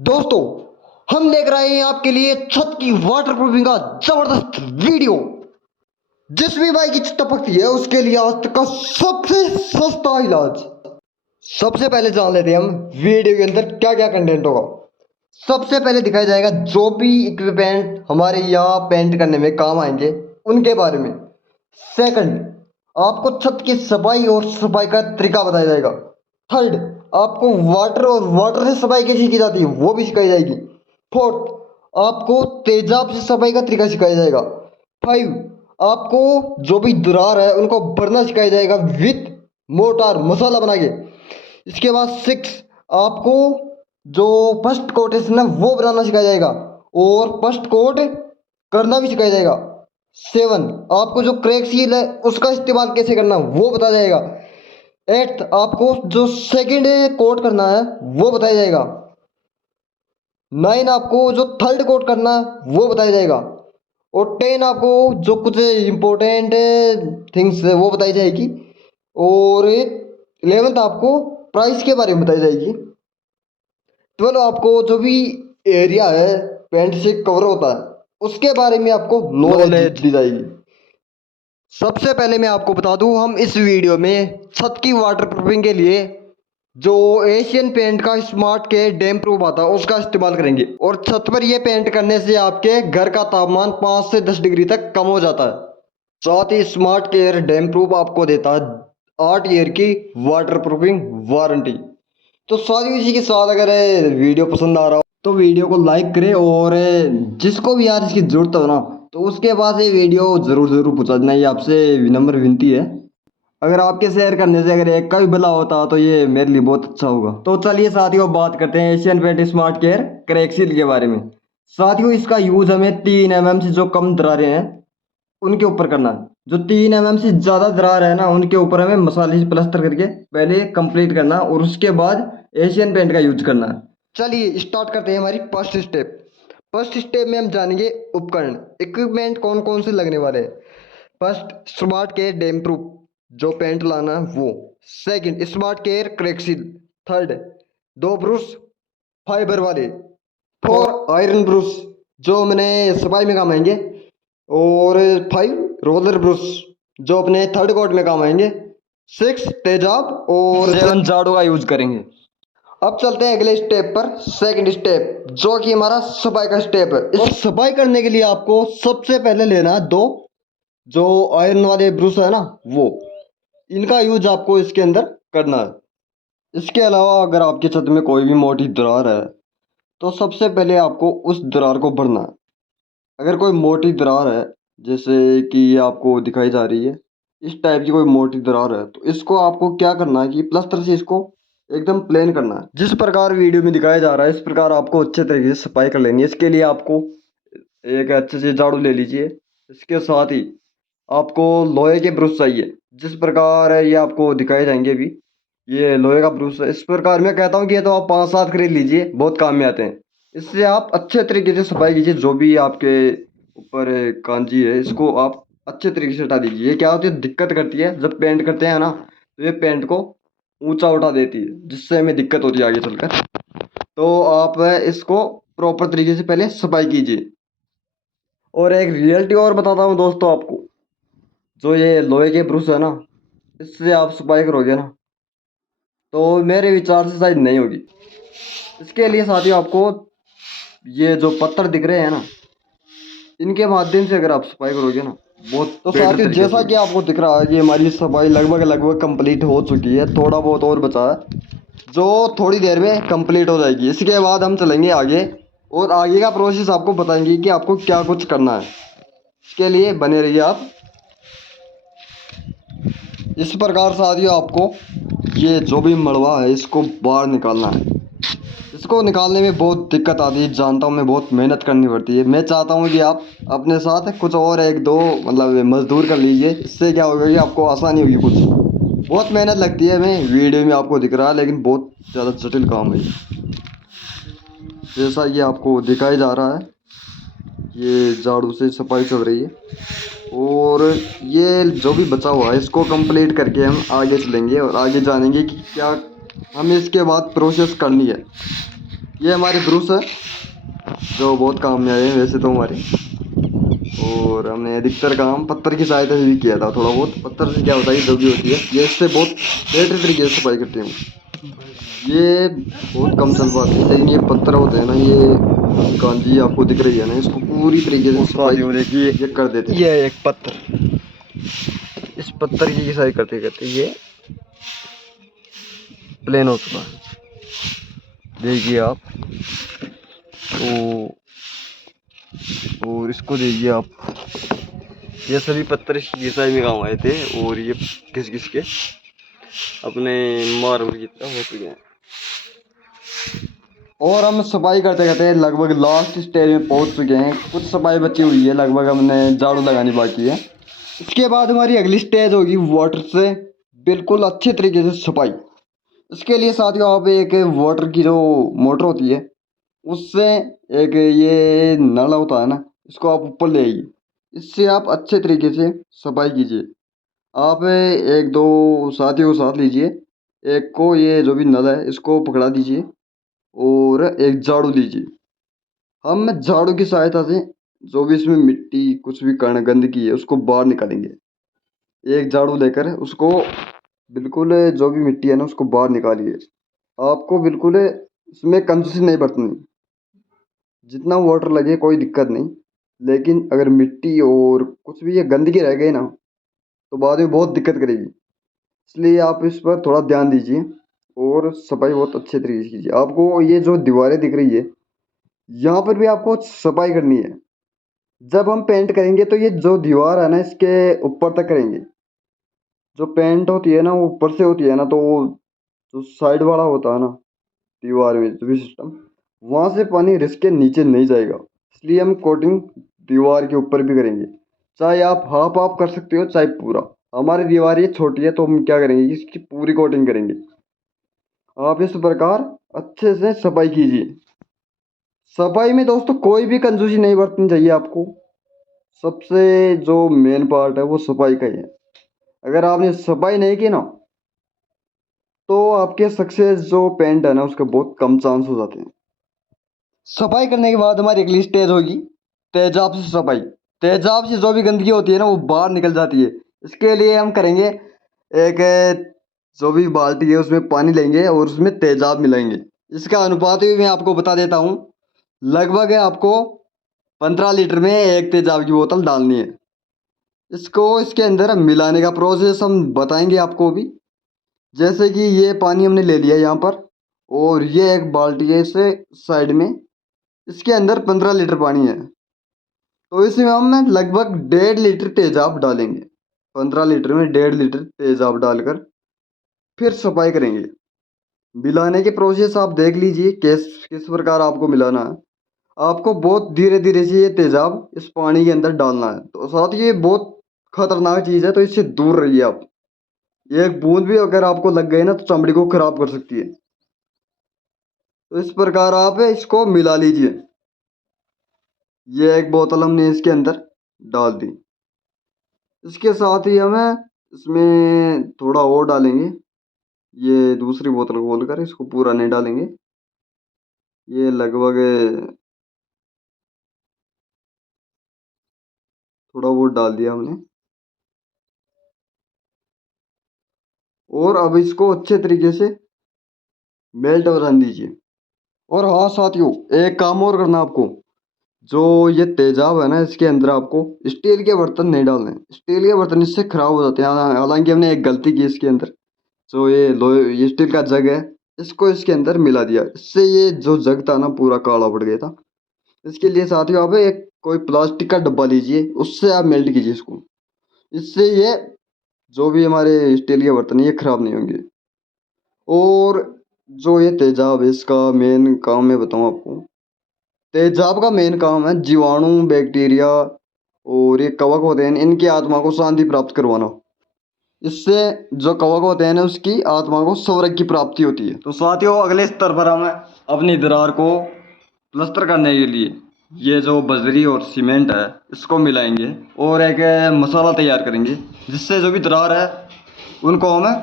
दोस्तों, हम लेकर आए हैं आपके लिए छत की वाटरप्रूफिंग का जबरदस्त वीडियो। जिस भी भाई की छत टपकती है उसके लिए आज तक का सबसे सस्ता इलाज। सबसे पहले जान लेते हैं हम वीडियो के अंदर क्या क्या कंटेंट होगा। सबसे पहले दिखाया जाएगा जो भी इक्विपमेंट हमारे यहाँ पेंट करने में काम आएंगे उनके बारे में। सेकंड, आपको छत की सफाई और सफाई का तरीका बताया जाएगा। थर्ड, आपको वाटर और वाटर से सफाई कैसी की जाती है वो भी सिखाई जाएगी। फोर्थ, आपको तेजाब से सफाई का तरीका सिखाया जाएगा। फाइव, आपको जो भी दरार है उनको भरना सिखाया जाएगा विथ मोटार मसाला बना के। इसके बाद सिक्स, आपको जो फर्स्ट कोटेशन है वो बनाना सिखाया जाएगा और फर्स्ट कोट करना भी सिखाया जाएगा। सेवन, आपको जो क्रैक सील है उसका इस्तेमाल कैसे करना वो बताया जाएगा। एट्थ, आपको जो सेकंड कोट करना है वो बताया जाएगा। नाइन, आपको जो थर्ड कोट करना है वो बताया जाएगा। और टेन, आपको जो कुछ इम्पोर्टेंट थिंग्स है वो बताई जाएगी। और इलेवेंथ, आपको प्राइस के बारे में बताई जाएगी। ट्वेल्व, आपको जो भी एरिया है पेंट से कवर होता है उसके बारे में आपको नॉलेज दी जाएगी। सबसे पहले मैं आपको बता दूं, हम इस वीडियो में छत की वाटरप्रूफिंग के लिए जो एशियन पेंट का स्मार्ट के डैम प्रूफ आता है उसका इस्तेमाल करेंगे। और छत पर यह पेंट करने से आपके घर का तापमान 5 से 10 डिग्री तक कम हो जाता है। साथ ही स्मार्ट केयर डैम प्रूफ आपको देता है 8 ईयर की वाटरप्रूफिंग वारंटी। तो सारी इसी के साथ अगर वीडियो पसंद आ रहा हो तो वीडियो को लाइक करें और जिसको भी यार इसकी जरूरत हो ना तो उसके पास ये वीडियो जरूर जरूर पहुंचा देना, ये आपसे विनम्र विनती है। अगर आपके शेयर करने से अगर एक का भी भला होता तो ये मेरे लिए बहुत अच्छा होगा। तो चलिए साथियों बात करते हैं एशियन पेंट स्मार्ट केयर क्रैक्सिल के बारे में। साथियों इसका यूज हमें 3 mm से जो कम दरारें हैं उनके ऊपर करना है। जो 3 mm से ज्यादा दरार है ना उनके ऊपर हमें मसाले से प्लास्टर करके पहले कंप्लीट करना और उसके बाद एशियन पेंट का यूज करना है। चलिए स्टार्ट करते हैं हमारी फर्स्ट स्टेप। फर्स्ट स्टेप में हम जानेंगे उपकरण, इक्विपमेंट कौन कौन से लगने वाले हैं। First, smart care damp proof जो पेंट लाना है वो। Second, smart care Crackseal. Third, 2 brush fiber वाले। 4, आयरन ब्रश जो मैंने सफाई में काम आएंगे। और 5, रोलर ब्रश जो अपने थर्ड कोट में काम आएंगे। 6, तेजाब। और 7, झाड़ू का यूज करेंगे। अब चलते हैं अगले स्टेप पर। सेकंड स्टेप जो कि हमारा सफाई का स्टेप है। इस सफाई करने के लिए आपको सबसे पहले लेना है 2 जो आयरन वाले ब्रश है ना वो, इनका यूज आपको इसके अंदर करना है। इसके अलावा अगर आपकी छत में कोई भी मोटी दरार है तो सबसे पहले आपको उस दरार को भरना है। अगर कोई मोटी दरार है जैसे कि ये आपको दिखाई जा रही है, इस टाइप की कोई मोटी दरार है तो इसको आपको क्या करना है कि प्लास्टर से इसको एकदम प्लेन करना है। जिस प्रकार वीडियो में दिखाया जा रहा है इस प्रकार आपको अच्छे तरीके से सफाई कर लेनी है। इसके लिए आपको एक अच्छे से झाड़ू ले लीजिए। इसके साथ ही आपको लोहे के ब्रश चाहिए। जिस प्रकार ये आपको दिखाए जाएंगे अभी, ये लोहे का ब्रश है। इस प्रकार मैं कहता हूँ कि ये तो आप 5-7 खरीद लीजिए, बहुत काम में आते हैं। इससे आप अच्छे तरीके से सफाई कीजिए। जो भी आपके ऊपर कांजी है इसको आप अच्छे तरीके से हटा दीजिए। ये क्या होती है, दिक्कत करती है जब पेंट करते हैं ना तो ये पेंट को ऊंचा उठा देती है जिससे हमें दिक्कत होती है आगे चलकर। तो आप इसको प्रॉपर तरीके से पहले सफाई कीजिए। और एक रियलिटी और बताता हूँ दोस्तों आपको, जो ये लोहे के ब्रश है ना इससे आप सफाई करोगे ना तो मेरे विचार से शायद नहीं होगी। इसके लिए साथियों आपको ये जो पत्थर दिख रहे हैं ना इनके माध्यम से अगर आप सफाई करोगे ना बहुत। तो साथियों जैसा कि आपको दिख रहा है कि हमारी सफाई लगभग लगभग कंप्लीट हो चुकी है, थोड़ा बहुत और बचा है जो थोड़ी देर में कंप्लीट हो जाएगी। इसके बाद हम चलेंगे आगे और आगे का प्रोसेस आपको बताएंगे कि आपको क्या कुछ करना है। इसके लिए बने रहिए आप। इस प्रकार साथियों आपको ये जो भी मड़वा है इसको बाहर निकालना है। इसको निकालने में बहुत दिक्कत आती है, जानता हूँ मैं, बहुत मेहनत करनी पड़ती है। मैं चाहता हूँ कि आप अपने साथ कुछ और 1-2 मतलब मजदूर कर लीजिए। इससे क्या होगा कि आपको आसानी होगी। कुछ बहुत मेहनत लगती है, मैं वीडियो में आपको दिख रहा है लेकिन बहुत ज़्यादा जटिल काम है। जैसा कि आपको दिखाया जा रहा है ये झाड़ू से सफाई चल रही है और ये जो भी बचा हुआ है इसको कंप्लीट करके हम आगे चलेंगे और आगे जानेंगे कि क्या हमें इसके बाद प्रोसेस करनी है। ये हमारी ब्रूस है जो बहुत काम में आए हैं वैसे तो हमारे। और हमने अधिकतर काम पत्थर की सहायता से भी किया था, थोड़ा बहुत पत्थर से क्या होता है जो भी होती है ये इससे बहुत बेहतर तरीके से सफाई करते हैं। ये बहुत कम चल पाती है लेकिन ये पत्थर होते हैं ना, ये गांधी आपको दिख रही है ना, इसको पूरी तरीके से सफाई देखिए ये कर देते हैं। ये एक पत्थर, इस पत्थर की सफाई करते करते ये प्लेन हो चुका है, देखिए आप। तो और इसको देखिए आप, ये सभी पत्थर इसकी घिसाई में काम आए थे और ये घिस घिस के अपने मार्बल की तरह हो चुके हैं। और हम सफाई करते करते लगभग लास्ट स्टेज में पहुंच चुके हैं, कुछ सफाई बची हुई है, लगभग हमने झाड़ू लगानी बाकी है। इसके बाद हमारी अगली स्टेज होगी वाटर से बिल्कुल अच्छे तरीके से सफाई। इसके लिए साथियों आप एक वाटर की जो मोटर होती है उससे एक ये नल होता है ना, इसको आप ऊपर ले आइए, इससे आप अच्छे तरीके से सफाई कीजिए। आप एक दो साथियों को साथ लीजिए, एक को ये जो भी नल है इसको पकड़ा दीजिए और एक झाड़ू लीजिए। हम झाड़ू की सहायता से जो भी इसमें मिट्टी कुछ भी कण गंदगी है उसको बाहर निकालेंगे। एक झाड़ू लेकर उसको बिल्कुल जो भी मिट्टी है ना उसको बाहर निकालिए। आपको बिल्कुल इसमें कंजूसी नहीं बरतनी, जितना वाटर लगे कोई दिक्कत नहीं, लेकिन अगर मिट्टी और कुछ भी ये गंदगी रह गई ना तो बाद में बहुत दिक्कत करेगी। इसलिए आप इस पर थोड़ा ध्यान दीजिए और सफाई बहुत अच्छे तरीके से कीजिए। आपको ये जो दीवारें दिख रही है यहाँ पर भी आपको सफाई करनी है। जब हम पेंट करेंगे तो ये जो दीवार है ना इसके ऊपर तक करेंगे। जो पेंट होती है ना वो ऊपर से होती है ना, तो वो जो साइड वाला होता है ना दीवार में जो भी सिस्टम, वहाँ से पानी रिस के नीचे नहीं जाएगा। इसलिए हम कोटिंग दीवार के ऊपर भी करेंगे, चाहे आप हाफ हाफ कर सकते हो चाहे पूरा। हमारी दीवार ये छोटी है तो हम क्या करेंगे इसकी पूरी कोटिंग करेंगे। आप इस प्रकार अच्छे से सफाई कीजिए। सफाई में दोस्तों कोई भी कंजूसी नहीं बरतनी चाहिए आपको। सबसे जो मेन पार्ट है वो सफाई का ही है। अगर आपने सफाई नहीं की ना तो आपके सक्सेस जो पेंट है ना उसके बहुत कम चांस हो जाते हैं। सफाई करने के बाद हमारी अगली स्टेज होगी तेजाब से सफाई। तेजाब से जो भी गंदगी होती है ना वो बाहर निकल जाती है। इसके लिए हम करेंगे एक जो भी बाल्टी है उसमें पानी लेंगे और उसमें तेजाब मिलाएंगे। इसका अनुपात भी मैं आपको बता देता हूँ। लगभग आपको 15 लीटर में एक तेजाब की बोतल डालनी है। इसको इसके अंदर मिलाने का प्रोसेस हम बताएंगे आपको भी। जैसे कि ये पानी हमने ले लिया यहाँ पर और ये एक बाल्टी है इसे साइड में, इसके अंदर 15 लीटर पानी है। तो इसमें हम लगभग 1.5 लीटर तेजाब डालेंगे। 15 लीटर में 1.5 लीटर तेजाब डालकर फिर सफाई करेंगे। मिलाने के प्रोसेस आप देख लीजिए किस किस प्रकार आपको मिलाना है। आपको बहुत धीरे धीरे से ये तेजाब इस पानी के अंदर डालना है। तो साथ ही ये बहुत खतरनाक चीज़ है तो इससे दूर रहिए आप। एक बूंद भी अगर आपको लग गई ना तो चमड़ी को खराब कर सकती है। तो इस प्रकार आप इसको मिला लीजिए। ये एक बोतल हमने इसके अंदर डाल दी। इसके साथ ही हमें इसमें थोड़ा और डालेंगे। ये दूसरी बोतल खोलकर इसको पूरा नहीं डालेंगे। ये लगभग थोड़ा वो डाल दिया हमने और अब इसको अच्छे तरीके से मेल्ट होने दीजिए। और हाँ साथियों एक काम और करना आपको, जो ये तेजाब है ना इसके अंदर आपको स्टील के बर्तन नहीं डालने। स्टील के बर्तन इससे खराब हो जाते हैं। हालांकि हमने एक गलती की इसके अंदर, जो ये लोहे ये स्टील का जग है इसको इसके अंदर मिला दिया, इससे ये जो जग था ना पूरा काला पड़ गया था। इसके लिए साथियों आप एक कोई प्लास्टिक का डब्बा लीजिए, उससे आप मेल्ट कीजिए इसको। इससे ये जो भी हमारे स्टील के बर्तन है ये खराब नहीं होंगे। और जो ये तेजाब है इसका मेन काम मैं बताऊँ आपको। तेजाब का मेन काम है जीवाणु बैक्टीरिया और ये कवक होते हैं इनकी आत्मा को शांति प्राप्त करवाना। इससे जो कवक होते हैं ना उसकी आत्मा को स्वर्ग की प्राप्ति होती है। तो साथियों अगले स्तर पर हम अपनी दरार को प्लस्तर करने के लिए ये जो बजरी और सीमेंट है इसको मिलाएंगे और एक मसाला तैयार करेंगे, जिससे जो भी दरार है उनको हम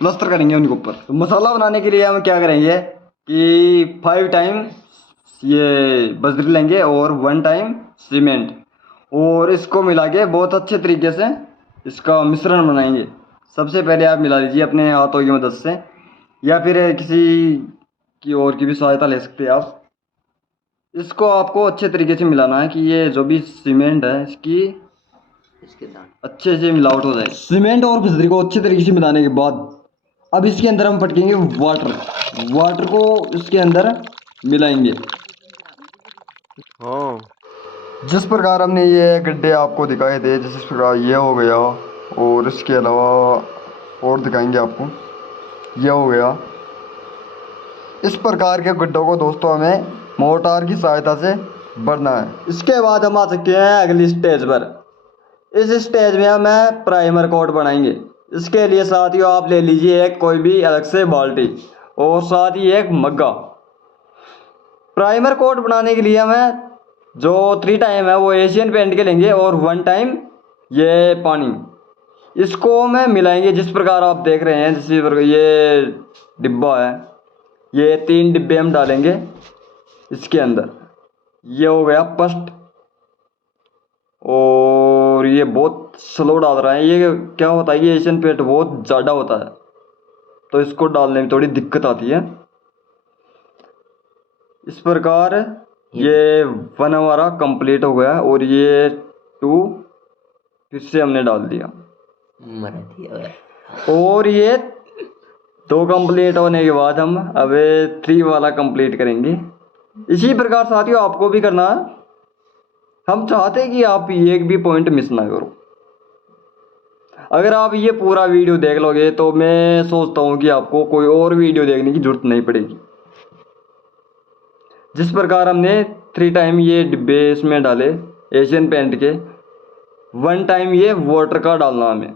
प्लस्तर करेंगे उनके ऊपर। तो मसाला बनाने के लिए हम क्या करेंगे, कि 5 टाइम ये बजरी लेंगे और 1 टाइम सीमेंट, और इसको मिला के बहुत अच्छे तरीके से इसका मिश्रण बनाएंगे। सबसे पहले आप मिला लीजिए अपने हाथों की मदद से, या फिर किसी की और की भी सहायता ले सकते हैं आप। इसको आपको अच्छे तरीके से मिलाना है कि ये जो भी सीमेंट है इसकी अच्छे से मिलावट हो जाए। सीमेंट और बजरी को अच्छे तरीके से मिलाने के बाद अब इसके अंदर हम पटकेंगे वाटर को इसके अंदर मिलाएंगे। हाँ, जिस प्रकार हमने ये गड्ढे आपको दिखाए थे, जिस प्रकार ये हो गया, और इसके अलावा और दिखाएंगे आपको, ये हो गया। इस प्रकार के गड्ढों को दोस्तों हमें मोटार की सहायता से भरना है। इसके बाद हम आ सकते हैं अगली स्टेज पर। इस स्टेज में हम प्राइमर कोट बनाएंगे। इसके लिए साथियों आप ले लीजिए एक कोई भी अलग से बाल्टी और साथ ही एक मग्गा। प्राइमर कोट बनाने के लिए हमें जो 3 टाइम है वो एशियन पेंट के लेंगे और 1 टाइम ये पानी। इसको हमें मिलाएंगे जिस प्रकार आप देख रहे हैं। जिस प्रकार ये डिब्बा है, ये 3 डिब्बे हम डालेंगे इसके अंदर। ये हो गया फर्स्ट, और ये बहुत स्लो डाल रहा है। ये क्या होता है, ये एशियन पेंट बहुत ज़्यादा होता है तो इसको डालने में थोड़ी दिक्कत आती है। इस प्रकार ये 1 हमारा कंप्लीट हो गया और ये 2 फिर से हमने डाल दिया, और ये 2 कंप्लीट होने के बाद हम अब 3 वाला कंप्लीट करेंगे। इसी प्रकार साथियों आपको भी करना है। हम चाहते हैं कि आप एक भी पॉइंट मिस ना करो। अगर आप ये पूरा वीडियो देख लोगे तो मैं सोचता हूँ कि आपको कोई और वीडियो देखने की जरूरत नहीं पड़ेगी। जिस प्रकार हमने 3 टाइम ये डिब्बे इसमें डाले एशियन पेंट के, 1 टाइम ये वाटर का डालना हमें,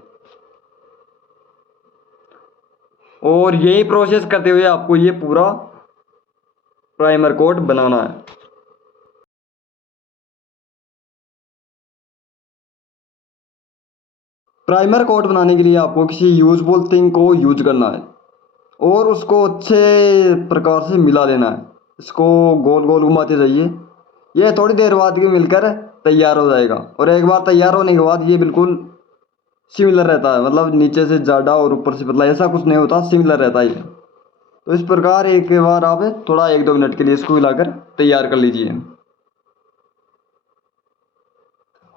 और यही प्रोसेस करते हुए आपको ये पूरा प्राइमर कोट बनाना है। प्राइमर कोट बनाने के लिए आपको किसी यूजफुल थिंग को यूज करना है और उसको अच्छे प्रकार से मिला लेना है। इसको गोल गोल घुमाते जाइए। ये थोड़ी देर बाद ही मिलकर तैयार हो जाएगा, और एक बार तैयार होने के बाद ये बिल्कुल सिमिलर रहता है, मतलब नीचे से ज़्यादा और ऊपर से पतला ऐसा कुछ नहीं होता, सिमिलर रहता है ये। तो इस प्रकार एक बार आप थोड़ा 1-2 मिनट के लिए इसको हिलाकर तैयार कर लीजिए।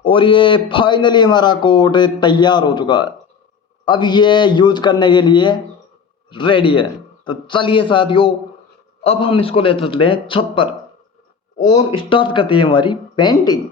और ये फाइनली हमारा कोट तैयार हो चुका है। अब ये यूज करने के लिए रेडी है। तो चलिए साथियों, अब हम इसको ले चलते हैं छत पर और स्टार्ट करते हैं हमारी पेंटिंग।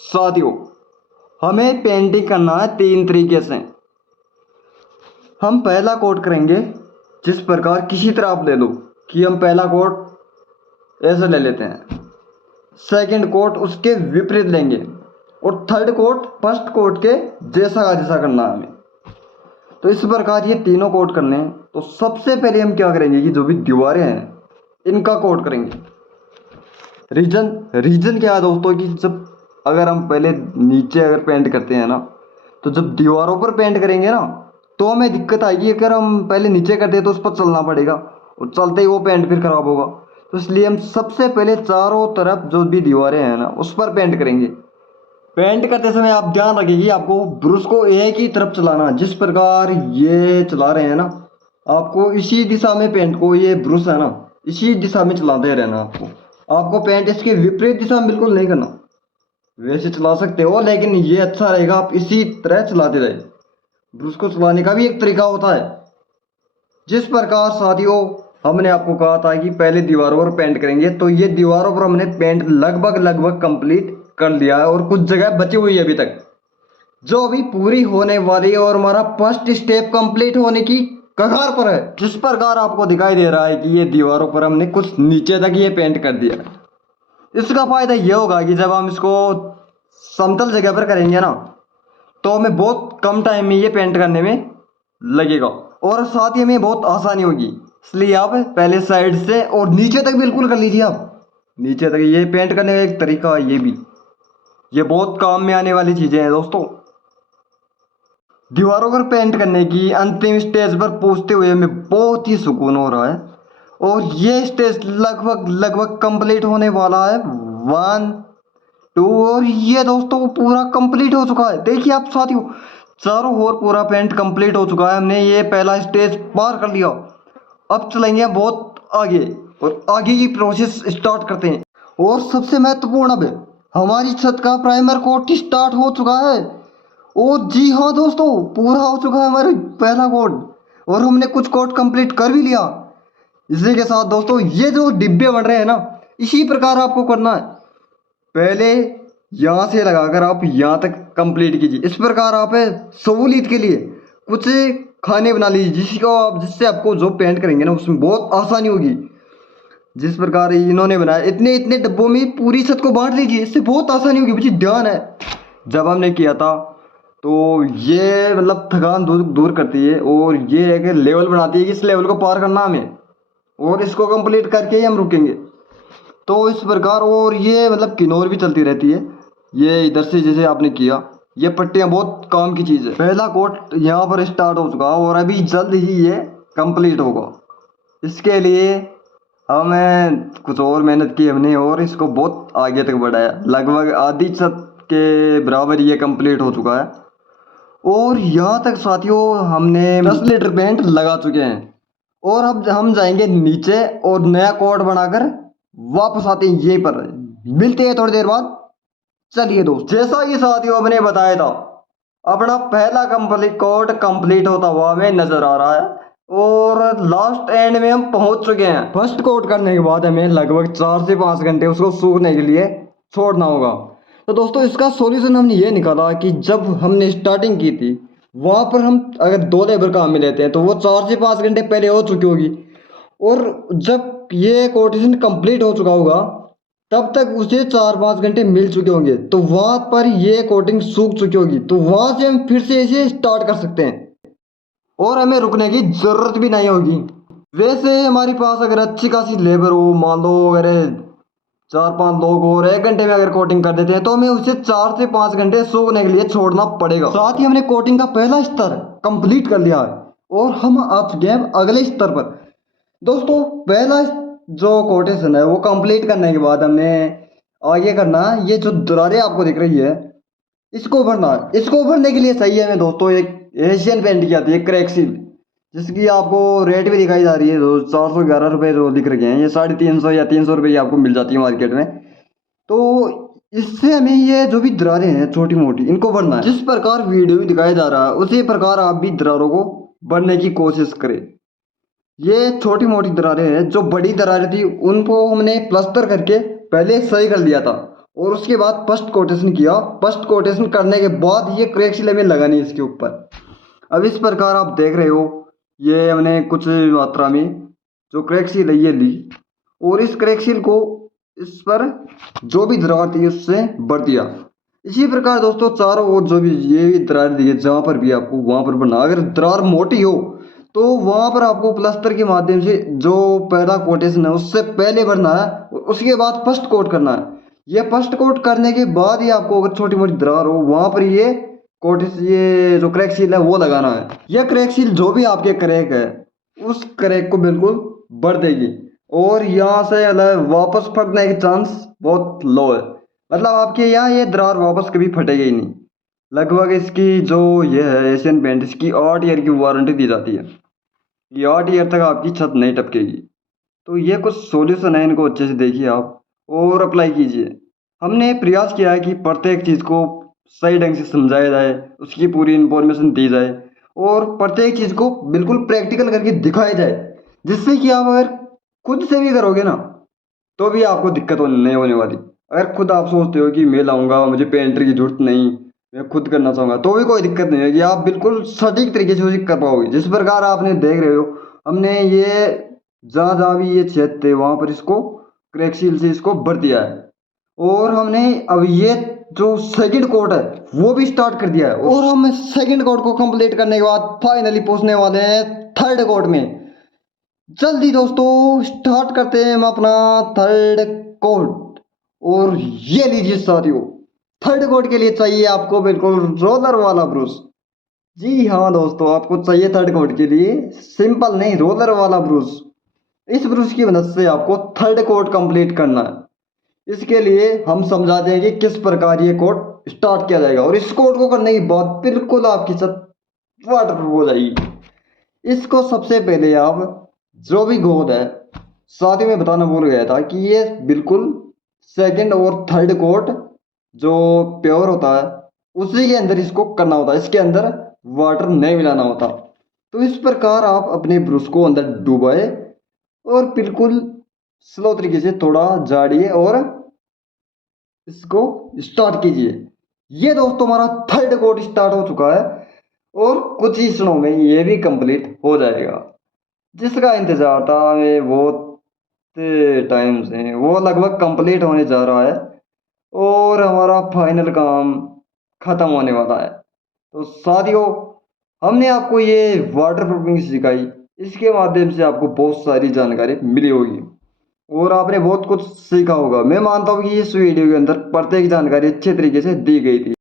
साथियों हमें पेंटिंग करना है 3 तरीके से। हम पहला कोट करेंगे जिस प्रकार, किसी तरह आप ले लो कि हम पहला कोट ऐसे ले लेते हैं, सेकंड कोट उसके विपरीत लेंगे, और थर्ड कोट फर्स्ट कोट के जैसा का जैसा करना है हमें। तो इस प्रकार ये तीनों कोट करने हैं। तो सबसे पहले हम क्या करेंगे कि जो भी दीवारें हैं इनका कोट करेंगे। रीजन क्या है दोस्तों कि जब अगर हम पहले नीचे अगर पेंट करते हैं ना, तो जब दीवारों पर पेंट करेंगे ना तो हमें दिक्कत आएगी। अगर हम पहले नीचे करते हैं तो उस पर चलना पड़ेगा, और चलते ही वो पेंट फिर खराब होगा। तो इसलिए हम सबसे पहले चारों तरफ जो भी दीवारें हैं ना उस पर पेंट करेंगे। पेंट करते समय आप ध्यान रखिए कि आपको ब्रश को एक ही तरफ चलाना। जिस प्रकार ये चला रहे हैं ना, आपको इसी दिशा में पेंट को, ये ब्रश है ना, इसी दिशा में चलाते रहना। आपको पेंट इसके विपरीत दिशा में बिल्कुल नहीं करना। वैसे चला सकते हो लेकिन ये अच्छा रहेगा आप इसी तरह चलाते रहे। ब्रश को चलाने का भी एक तरीका होता है। जिस प्रकार साथियों हमने आपको कहा था कि पहले दीवारों पर पेंट करेंगे, तो ये दीवारों पर हमने पेंट लगभग कंप्लीट कर लिया है, और कुछ जगह बची हुई है अभी तक जो अभी पूरी होने वाली है, और हमारा फर्स्ट स्टेप कंप्लीट होने की कगार पर है। जिस प्रकार आपको दिखाई दे रहा है कि ये दीवारों पर हमने कुछ नीचे तक ये पेंट कर दिया है। इसका फायदा ये होगा कि जब हम इसको समतल जगह पर करेंगे ना, तो हमें बहुत कम टाइम में ये पेंट करने में लगेगा और साथ ही हमें बहुत आसानी होगी। इसलिए आप पहले साइड से और नीचे तक बिल्कुल कर लीजिए। आप नीचे तक ये पेंट करने का एक तरीका है, ये भी ये बहुत काम में आने वाली चीज़ें हैं दोस्तों। दीवारों पर पेंट करने की अंतिम स्टेज पर पहुंचते हुए हमें बहुत ही सुकून हो रहा है और ये स्टेज लगभग कंप्लीट होने वाला है। 1 2 और ये दोस्तों पूरा कंप्लीट हो चुका है। देखिए आप साथियों, चारों ओर पूरा पेंट कंप्लीट हो चुका है। हमने ये पहला स्टेज पार कर लिया। अब चलेंगे बहुत आगे और आगे की प्रोसेस स्टार्ट करते हैं। और सबसे महत्वपूर्ण, अब हमारी छत का प्राइमर कोट स्टार्ट हो चुका है। और जी हाँ दोस्तों, पूरा हो चुका है हमारा पहला कोट और हमने कुछ कोट कंप्लीट कर भी लिया। इसी के साथ दोस्तों ये जो डिब्बे बन रहे हैं ना, इसी प्रकार आपको करना है। पहले यहाँ से लगाकर आप यहाँ तक कंप्लीट कीजिए। इस प्रकार आप सहूलियत के लिए कुछ खाने बना लीजिए जिससे आपको जो पेंट करेंगे ना उसमें बहुत आसानी होगी। जिस प्रकार इन्होंने बनाया, इतने इतने डब्बों में पूरी छत को बांट लीजिए, इससे बहुत आसानी होगी। मुझे ध्यान है जब हमने किया था तो ये मतलब थकान दूर करती है और ये एक लेवल बनाती है कि इस लेवल को पार करना हमें और इसको कंप्लीट करके ही हम रुकेंगे। तो इस प्रकार और ये मतलब किनोर भी चलती रहती है। ये इधर से जैसे आपने किया, ये पट्टियाँ बहुत काम की चीज़ है। पहला कोट यहाँ पर स्टार्ट हो चुका और अभी जल्द ही ये कंप्लीट होगा। इसके लिए हमें कुछ और मेहनत की हमने और इसको बहुत आगे तक बढ़ाया। लगभग आधी छत के बराबर ये कंप्लीट हो चुका है और यहाँ तक साथियों हमने 10 लीटर पेंट लगा चुके हैं। और अब हम जाएंगे नीचे और नया कोट बनाकर वापस आते हैं यहीं पर। मिलते हैं थोड़ी देर बाद। चलिए दोस्त, जैसा कि साथियों हमने बताया था, अपना पहला कोट कंप्लीट होता हुआ हमें नजर आ रहा है और लास्ट एंड में हम पहुंच चुके हैं। फर्स्ट कोट करने के बाद हमें लगभग 4 से 5 घंटे उसको सूखने के लिए छोड़ना होगा। तो दोस्तों इसका सॉल्यूशन हमने ये निकाला कि जब हमने स्टार्टिंग की थी वहाँ पर हम अगर 2 लेबर काम में लेते हैं तो वो 4 से 5 घंटे पहले हो चुकी होगी और जब ये कोटेशन कंप्लीट हो चुका होगा तब तक उसे 4-5 घंटे मिल चुके होंगे। तो वहाँ पर ये कोटिंग सूख चुकी होगी, तो वहाँ से हम फिर से इसे स्टार्ट कर सकते हैं और हमें रुकने की ज़रूरत भी नहीं होगी। वैसे हमारे पास अगर अच्छी खासी लेबर हो, मान लो अगर 4-5 लोग और 1 घंटे में अगर कोटिंग कर देते हैं तो हमें उसे 4 से 5 घंटे सूखने के लिए छोड़ना पड़ेगा। साथ ही हमने कोटिंग का पहला स्तर कंप्लीट कर लिया है और हम आ चुके हैं अगले स्तर पर। दोस्तों पहला जो कोटेशन है वो कंप्लीट करने के बाद हमने आगे करना, ये जो दरारें आपको दिख रही है इसको भरना है। इसको भरने के लिए सही है दोस्तों एक एशियन पेंट की आती है क्रैक्सिल, जिसकी आपको रेट भी दिखाई जा रही है 411 रुपये जो लिख रखे हैं। ये 350 या 300 रुपये आपको मिल जाती है मार्केट में। तो इससे हमें ये जो भी दरारें हैं छोटी मोटी इनको भरना है। जिस प्रकार वीडियो में दिखाया जा रहा है उसी प्रकार आप भी दरारों को भरने की कोशिश करें। ये छोटी मोटी दरारें हैं, जो बड़ी दरारें थी उनको हमने प्लास्टर करके पहले सही कर लिया था और उसके बाद फर्स्ट कोटेशन किया। फर्स्ट कोटेशन करने के बाद ये क्रैक्सिल हमें लगानी है इसके ऊपर। अब इस प्रकार आप देख रहे हो ये हमने कुछ मात्रा में जो क्रैक्सिल है ये ली और इस क्रैक्सिल को इस पर जो भी दरार थी उससे भर दिया। इसी प्रकार दोस्तों चारों ओर जो भी ये भी दरार दी है जहाँ पर भी आपको वहाँ पर बनना। अगर दरार मोटी हो तो वहाँ पर आपको प्लास्टर के माध्यम से जो पहला कोटेशन है उससे पहले भरना है और उसके बाद फर्स्ट कोट करना है। ये फर्स्ट कोट करने के बाद ही आपको अगर छोटी मोटी दरार हो वहाँ पर ये कोटेशन ये जो क्रैक्सिल है वो लगाना है। यह क्रैक्सिल जो भी आपके क्रैक है उस क्रैक को बिल्कुल भर देगी और यहाँ से वापस फटने के चांस बहुत लो है। मतलब आपके यहाँ ये दरार वापस कभी फटेगी ही नहीं। लगभग इसकी जो ये है एशियन पेंट, इसकी 8 ईयर की वारंटी दी जाती है। ये 8 ईयर तक आपकी छत नहीं टपकेगी। तो ये कुछ सॉल्यूशन है, इनको अच्छे से देखिए आप और अप्लाई कीजिए। हमने प्रयास किया है कि प्रत्येक चीज़ को सही ढंग से समझाया जाए, उसकी पूरी इंफॉर्मेशन दी जाए और प्रत्येक चीज़ को बिल्कुल प्रैक्टिकल करके दिखाया जाए, जिससे कि आप अगर खुद से भी करोगे ना तो भी आपको दिक्कत नहीं होने वाली। अगर खुद आप सोचते हो कि मैं लाऊंगा, मुझे पेंटर की जरूरत नहीं, मैं खुद करना चाहूँगा, तो भी कोई दिक्कत नहीं होगी। आप बिल्कुल सटीक तरीके से उसे कर पाओगे। जिस प्रकार आपने देख रहे हो हमने ये जहाँ जहाँ भी ये छेद थे वहाँ पर इसको क्रैक्सिल से इसको भर दिया है और हमने अब ये जो सेकंड कोट है वो भी स्टार्ट कर दिया है और हम सेकंड कोट को कंप्लीट करने के बाद फाइनली पहुंचने वाले हैं थर्ड कोट में। जल्दी दोस्तों स्टार्ट करते हैं हम अपना थर्ड कोट। और ये लीजिए साथियों, थर्ड कोट के लिए चाहिए आपको बिल्कुल रोलर वाला ब्रूस। जी हाँ दोस्तों, आपको चाहिए थर्ड कोट के लिए सिंपल नहीं, रोलर वाला ब्रूस। इस ब्रूस की मदद से आपको थर्ड कोट कंप्लीट करना है। इसके लिए हम समझाते हैं कि किस प्रकार ये कोट स्टार्ट किया जाएगा और इस कोट को करने के बाद बिल्कुल आपकी छत वाटरप्रूफ हो जाएगी। इसको सबसे पहले आप जो भी गोद है, साथ ही में बताना भूल गया था कि ये बिल्कुल सेकंड और थर्ड कोट जो प्योर होता है उसी के अंदर इसको करना होता है, इसके अंदर वाटर नहीं मिलाना होता। तो इस प्रकार आप अपने ब्रश को अंदर डुबाए और बिल्कुल स्लो तरीके से थोड़ा झाड़िए और इसको स्टार्ट कीजिए। ये दोस्तों हमारा थर्ड कोट स्टार्ट हो चुका है और कुछ ही क्षणों में ये भी कंप्लीट हो जाएगा। जिसका इंतजार था हमें बहुत टाइम से, वो लगभग कंप्लीट होने जा रहा है और हमारा फाइनल काम खत्म होने वाला है। तो साथियों, हमने आपको ये वाटर प्रूफिंग सिखाई, इसके माध्यम से आपको बहुत सारी जानकारी मिली होगी और आपने बहुत कुछ सीखा होगा। मैं मानता हूँ कि इस वीडियो के अंदर प्रत्येक जानकारी अच्छे तरीके से दी गई थी।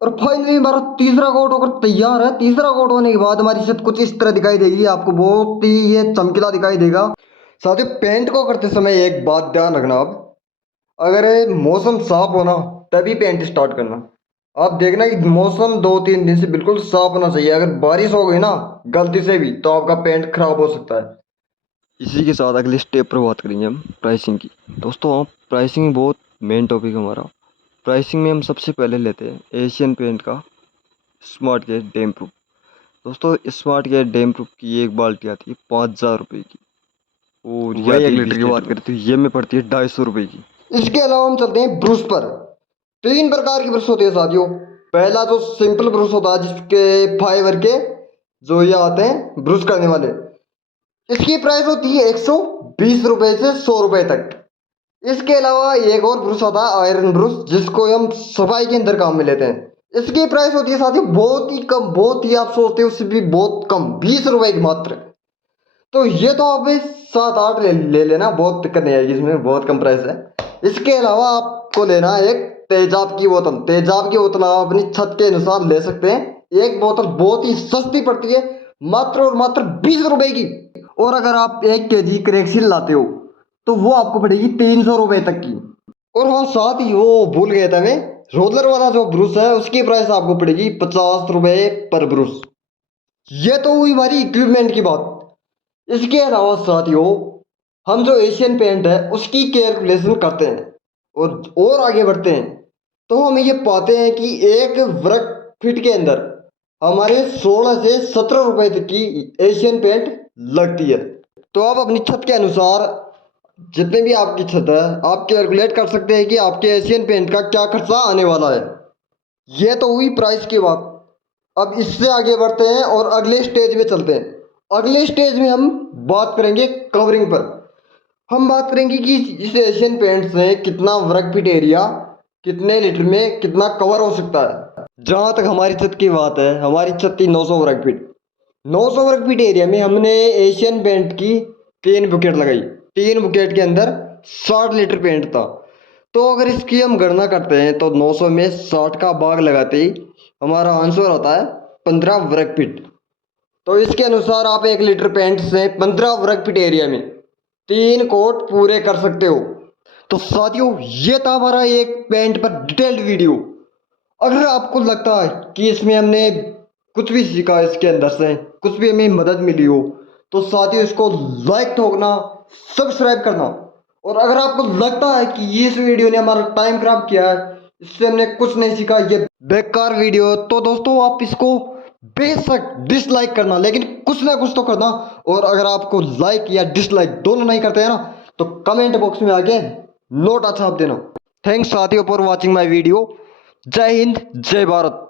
और फाइनली हमारा तीसरा कोट होकर तैयार है। तीसरा कोट होने के बाद हमारी छत कुछ इस तरह दिखाई देगी, आपको बहुत ही ये चमकीला दिखाई देगा। साथियों, पेंट को करते समय एक बात ध्यान रखना, आप अगर मौसम साफ होना तभी पेंट स्टार्ट करना। आप देखना कि मौसम 2-3 दिन से बिल्कुल साफ होना चाहिए। अगर बारिश हो गई ना गलती से भी तो आपका पेंट खराब हो सकता है। इसी के साथ अगले स्टेप पर बात करेंगे हम प्राइसिंग की। दोस्तों प्राइसिंग बहुत मेन टॉपिक है हमारा। प्राइसिंग में हम सबसे पहले लेते हैं एशियन पेंट का स्मार्ट केयर डैम प्रूफ। दोस्तों स्मार्ट केयर डैम प्रूफ की एक बाल्टी आती है 5,000 रुपये की और वही 1 लीटर की बात करते हैं ये में पड़ती है 250 रुपये की। इसके अलावा हम चलते हैं ब्रश पर। 3 प्रकार के ब्रश होते हैं साथियों। पहला जो सिंपल ब्रश होता है जिसके फाइबर के जो ये आते हैं ब्रश करने वाले, इसकी प्राइस होती है 120 रुपए से 100 रुपए तक। इसके अलावा एक और ब्रश होता है आयरन ब्रश, जिसको हम सफाई के अंदर काम में लेते हैं। इसकी प्राइस होती है साथियों बहुत ही कम, बहुत ही आप सोचते हो उससे भी बहुत कम, 20 रुपए की मात्र। तो ये तो आप 7-8 ले लेना, बहुत दिक्कत नहीं आएगी, इसमें बहुत कम प्राइस है। इसके अलावा आपको लेना है एक तेजाब की बोतल। तेजाब की बोतल आप अपनी छत के अनुसार ले सकते हैं। एक बोतल बहुत ही सस्ती पड़ती है, मात्र और मात्र 20 रुपए की। और अगर आप 1 kg करेक्सिल लाते हो तो वो आपको पड़ेगी 300 रुपए तक की। और हाँ साथ ही वो भूल गया था मैं, रोलर वाला जो ब्रश है उसकी प्राइस आपको पड़ेगी 50 रुपए पर ब्रश। ये तो हुई हमारी इक्विपमेंट की बात। इसके अलावा साथियों, हम जो एशियन पेंट है उसकी कैलकुलेशन करते हैं और आगे बढ़ते हैं तो हम ये पाते हैं कि एक वर्ग फीट के अंदर हमारे 16 से 17 रुपए तक की एशियन पेंट लगती है। तो आप अपनी छत के अनुसार जितने भी आपकी छत है आप कैलकुलेट कर सकते हैं कि आपके एशियन पेंट का क्या खर्चा आने वाला है। यह तो हुई प्राइस की बात। अब इससे आगे बढ़ते हैं और अगले स्टेज में चलते हैं। अगले स्टेज में हम बात करेंगे कवरिंग पर। हम बात करेंगे कि इस एशियन पेंट से कितना वर्ग फीट एरिया, कितने लीटर में कितना कवर हो सकता है। जहाँ तक हमारी छत की बात है, हमारी छत थी 900 वर्ग फीट। 900 वर्ग फीट एरिया में हमने एशियन पेंट की 3 बुकेट लगाई। 3 बुकेट के अंदर 60 लीटर पेंट था। तो अगर इसकी हम गणना करते हैं तो 900 में 60 का भाग लगाते ही हमारा आंसर होता है 15 वर्ग फीट। तो इसके अनुसार आप 1 लीटर पेंट से 15 वर्ग फीट एरिया में 3 कोट पूरे कर सकते हो। तो साथियों, ये था हमारा एक पेंट पर डिटेल्ड वीडियो। अगर आपको लगता है कि इसमें हमने कुछ भी सीखा, इसके अंदर से कुछ भी हमें मदद मिली हो, तो साथियों इसको लाइक ठोकना, सब्सक्राइब करना। और अगर आपको लगता है कि इस वीडियो ने हमारा टाइम खराब किया है, इससे हमने कुछ नहीं सीखा, ये बेकार वीडियो, तो दोस्तों आप इसको बेशक डिसलाइक करना, लेकिन कुछ ना कुछ तो करना। और अगर आपको लाइक या डिसलाइक दोनों नहीं करते हैं ना तो कमेंट बॉक्स में आके नोट अच्छा आप देना। थैंक्स साथियों फॉर वॉचिंग माय वीडियो। जय हिंद, जय भारत।